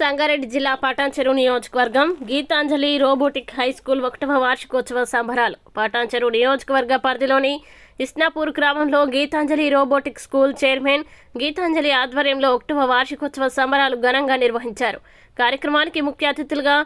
సంగారెడ్డి జిల్లా పటాన్చెరు నియోజకవర్గం Gitanjali robotic high school ఒకటవ వార్షికోత్సవ సంబరాలు. పటాన్చెరు నియోజకవర్గ పరిధిలోని ఇస్నాపూర్ గ్రామంలో Geetanjali robotic school chairman Geetanjali ఆధ్వర్యంలో ఒకటవ వార్షికోత్సవ సంబరాలు ఘనంగా నిర్వహించారు. కార్యక్రమానికి ముఖ్య అతిథులుగా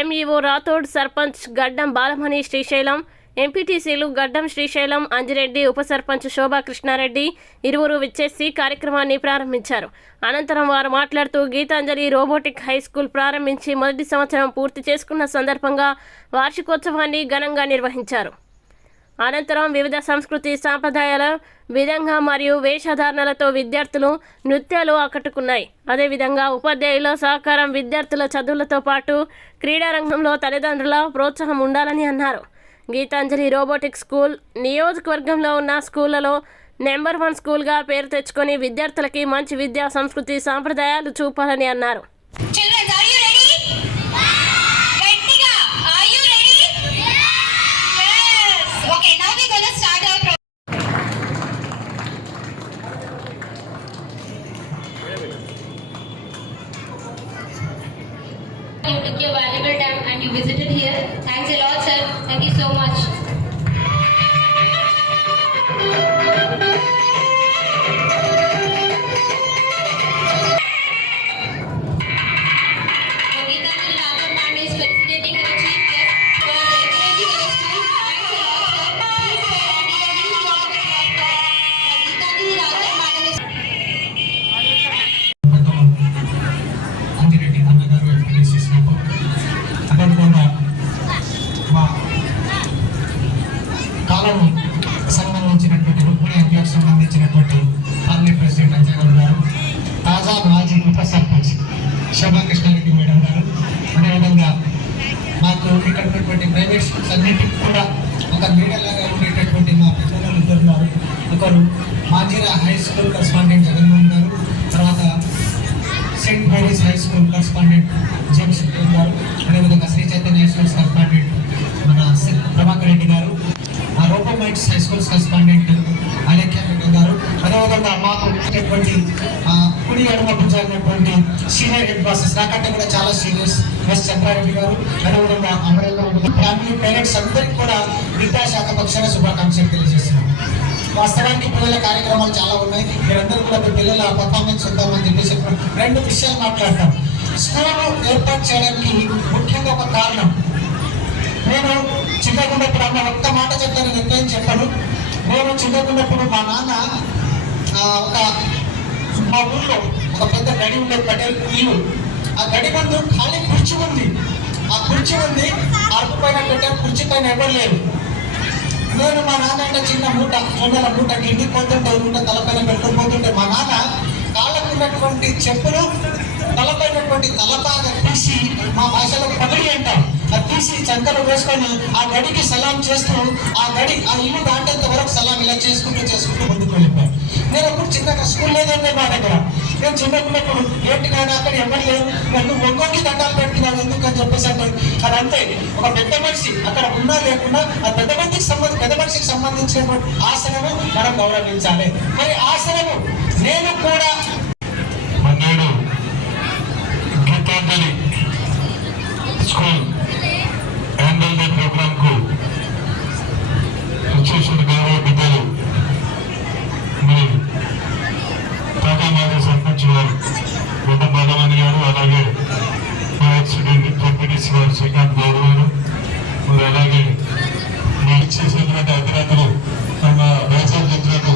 ఎంఈఓ రాథోడ్ సర్పంచ్ గడ్డం బాలమణి శ్రీశైలం ఎంపీటీసీలు గడ్డం శ్రీశైలం అంజిరెడ్డి ఉప సర్పంచ్ శోభా కృష్ణారెడ్డి ఇరువురు విచ్చేసి కార్యక్రమాన్ని ప్రారంభించారు. అనంతరం వారు మాట్లాడుతూ గీతాంజలి రోబోటిక్ హై స్కూల్ ప్రారంభించి మొదటి సంవత్సరం పూర్తి చేసుకున్న సందర్భంగా వార్షికోత్సవాన్ని ఘనంగా నిర్వహించారు. అనంతరం వివిధ సంస్కృతి సాంప్రదాయాల విధంగా మరియు వేషధారణలతో విద్యార్థులు నృత్యాలు ఆకట్టుకున్నాయి. అదేవిధంగా ఉపాధ్యాయుల సహకారం విద్యార్థుల చదువులతో పాటు క్రీడారంగంలో తల్లిదండ్రుల ప్రోత్సాహం ఉండాలని అన్నారు. గీతాంజలి రోబోటిక్ స్కూల్ నియోజకవర్గంలో ఉన్న స్కూళ్ళలో నెంబర్ వన్ స్కూల్గా పేరు తెచ్చుకొని విద్యార్థులకి మంచి విద్యా సంస్కృతి సాంప్రదాయాలు చూపాలని అన్నారు. You visited here. Thanks a lot. Shobha Krishnareddy madam గారు. అదేవిధంగా మాకు ఇక్కడ ఉన్నటువంటి ప్రైవేట్ స్కూల్స్ అన్నింటికి కూడా ఒక మీడియాలాగా ఉండేటటువంటి మా పెద్దలు ఇద్దరు ఉన్నారు. ఒకరు Majira high school correspondent Jaganmohan గారు తర్వాత saint Mary's high school correspondent James గారు అదేవిధంగా Sri Chaitanya high schools correspondent మన ప్రభాకర్ రెడ్డి గారు ఆ robo mites high schools correspondent Alekhya గారు అదేవిధంగా మాకు ఉన్నటువంటి ఆ, కుడి ఎడమ భుజాలైనటువంటి సీనియర్ హెడ్ బాసెస్ నాకంటే కూడా చాలా సీనియర్స్. ఎస్ చంద్రారెడ్డి గారు అదేవిధంగా అమరేంద్ర రెడ్డి ఫ్యామిలీ పేరెంట్స్ అందరికీ కూడా విద్యాశాఖ పక్షాన శుభాకాంక్షలు తెలియజేస్తున్నాం. వాస్తవానికి పిల్లల కార్యక్రమాలు చాలా ఉన్నాయి. మీరందరూ కూడా మీ పిల్లల పర్ఫార్మెన్స్ ఉందామని చెప్పేసి రెండు విషయాలు మాట్లాడతాం. స్కూల్ ఏర్పాటు చేయడానికి ముఖ్యంగా ఒక కారణం. నేను చిన్నగున్నప్పుడు అన్న ఒక్క మాట చెప్తాను నిర్ణయం చెప్పాను. నేను చిన్నగుండప్పుడు మా నాన్న ఒక మా ఊళ్ళో ఒక పెద్ద గడి ఉండేది పటేల్ ఇల్లు ఆ గడి ముందు ఖాళీ కుర్చీ ఉంది. ఆ కుర్చీ ఉంది. అరకు పైన పెట్టారు కుర్చీ పైన ఎవరు లేరు. నేను మా నాన్న అంటే చిన్న మూట జొన్నల మూట గిండి పోతుంటే మూట తలపైన పెట్టుకుని పోతుంటే మా నాన్న కాళ్ళకు ఉన్నటువంటి చెప్పులు తలపైనటువంటి తలపాగ తీసి మా భాషలో పగడి అంటాం అది తీసి చంకలు వేసుకొని ఆ గడికి సలాం చేస్తూ ఆ గడి ఆ ఇల్లు దాటేంత వరకు సలాం ఇలా చేసుకుంటూ చేసుకుంటూ ముందుకు వెళ్ళిపోయాను నేను అప్పుడు చిన్నగా స్కూల్ లేదండి మా దగ్గర నేను చిన్నప్పుడు ఏంటి కానీ అక్కడ ఎవరు లేరు? నన్ను ఒక్కొక్కటి దండాలు పెడుతున్నాను ఎందుకు అని చెప్పేసి అంటారు అది అంతే. ఒక పెద్ద మనిషి అక్కడ ఉన్నా లేకున్నా ఆ పెద్ద మనిషికి సంబంధ పెద్ద మనిషికి సంబంధించినటువంటి ఆసనము మనం గౌరవించాలి. మరి ఆసనము నేను కూడా పన్నెండు గీతాంజలి స్కూల్ అలాగే మా ఎక్సిడెంట్ కంపెనీస్ వారు శ్రీకాంత్ గౌడ్ గారు మరి అలాగే మా ఇచ్చేసినటువంటి అధినేతలు మన వ్యవసాయ మిత్రులకు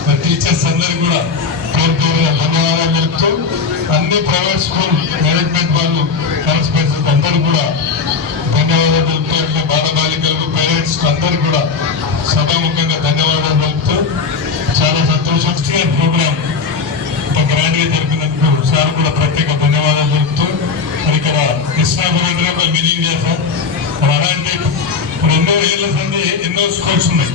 మరి టీచర్స్ అందరికీ కూడా పేరు పేరుగా ధన్యవాదాలు తెలుపుతూ అన్ని ప్రైవేట్ స్కూల్ మేనేజ్మెంట్ వాళ్ళు కరెస్పాండెంట్స్ అందరూ కూడా ధన్యవాదాలు తెలుపుతూ అట్లా బాల బాలికలకు పేరెంట్స్ అందరూ కూడా సభాముఖంగా ధన్యవాదాలు తెలుపుతూ చాలా సంతోషం ప్రోగ్రామ్ ఇంత గ్రాండ్గా జరిపినందుకు సార్ కూడా ప్రత్యేక ధన్యవాదాలు తెలుపుతూ మరి ఇక్కడ ఒక మీటింగ్ చేశారు అలాంటి ఇప్పుడు ఎన్నో ఏళ్ళ సంది ఎన్నో స్కోర్స్ ఉన్నాయి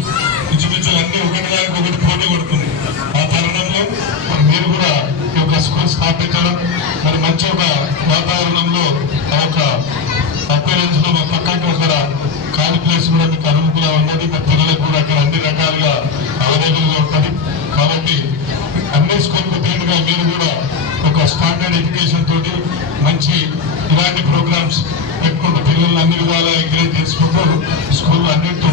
ఇంచుమించు అన్ని ఒకటి దానికి ఒకటి పోటీ పడుతుంది ఆ తరుణంలో మరి మీరు కూడా ఈ యొక్క స్కూల్ స్థాపించడం మరి మంచి ఒక వాతావరణంలో ఆ యొక్క అపేరెన్స్లో మా పక్కకి అక్కడ ఖాళీ ప్లేస్ కూడా మీకు అనుకూలంగా ఉన్నది మా పిల్లలకు కూడా అక్కడ అన్ని రకాలుగా అవైలబుల్గా ఉంటుంది కాబట్టి అన్ని స్కూల్కు కు మీరు కూడా ఒక స్టాండర్డ్ ఎడ్యుకేషన్ తోటి మంచి ఇలాంటి ప్రోగ్రామ్స్ పెట్టుకుంటూ పిల్లలు అన్ని విధాలా ఎంకరేజ్ చేసుకుంటూ స్కూల్లో అన్నింటి